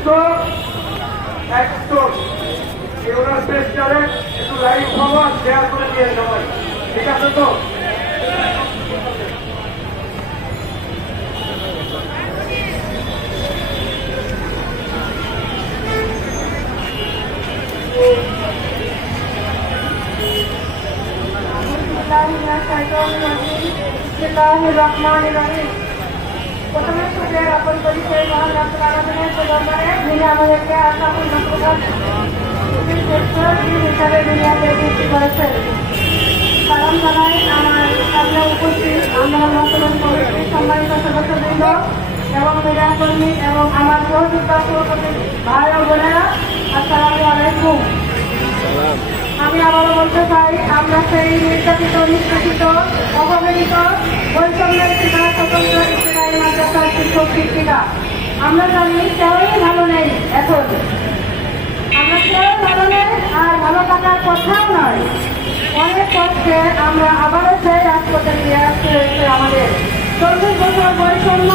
অসুস্থ একজন ওনার পেস্টারে একটু লাইভ খবর শেয়ার করে দিয়ে সবাই, ঠিক আছে তো? প্রথমে শুক্রিয়া জ্ঞাপন করি সেই মহান রাষ্ট্র আরাধনের প্রবর্তনে যিনি আমাদেরকে আশাপূর্ণ হিসাবে দুনিয়াতে বৃদ্ধি করেছেন। কারণ জানাই আমার সামনে উপস্থিত আমরা বর্তমান কমিটির সম্মানিত সদস্যবৃন্দ এবং মিডিয়া কর্মী এবং আমার সহযোদ্ধা সহকর্মী ভাই ও বোনেরা, আসসালামু আলাইকুম। আমি আবারও বলতে চাই, আমরা সেই নির্যাতিত, নিষ্কাশিত, অবহেলিত, বৈষম্যের শিকার স্বতন্ত্র ইসলামী মাদ্রাসার শিক্ষক শিক্ষিকা। আমরা জানি কেউই ভালো নেই, এখন আমরা কেউ ভালো নেই, আর ভালো থাকার কথাও নয়। অনেক কষ্টে আমরা আবারও সেই রাজপথে নিয়ে আসতে হয়েছে আমাদের। 40 বছর বৈষম্য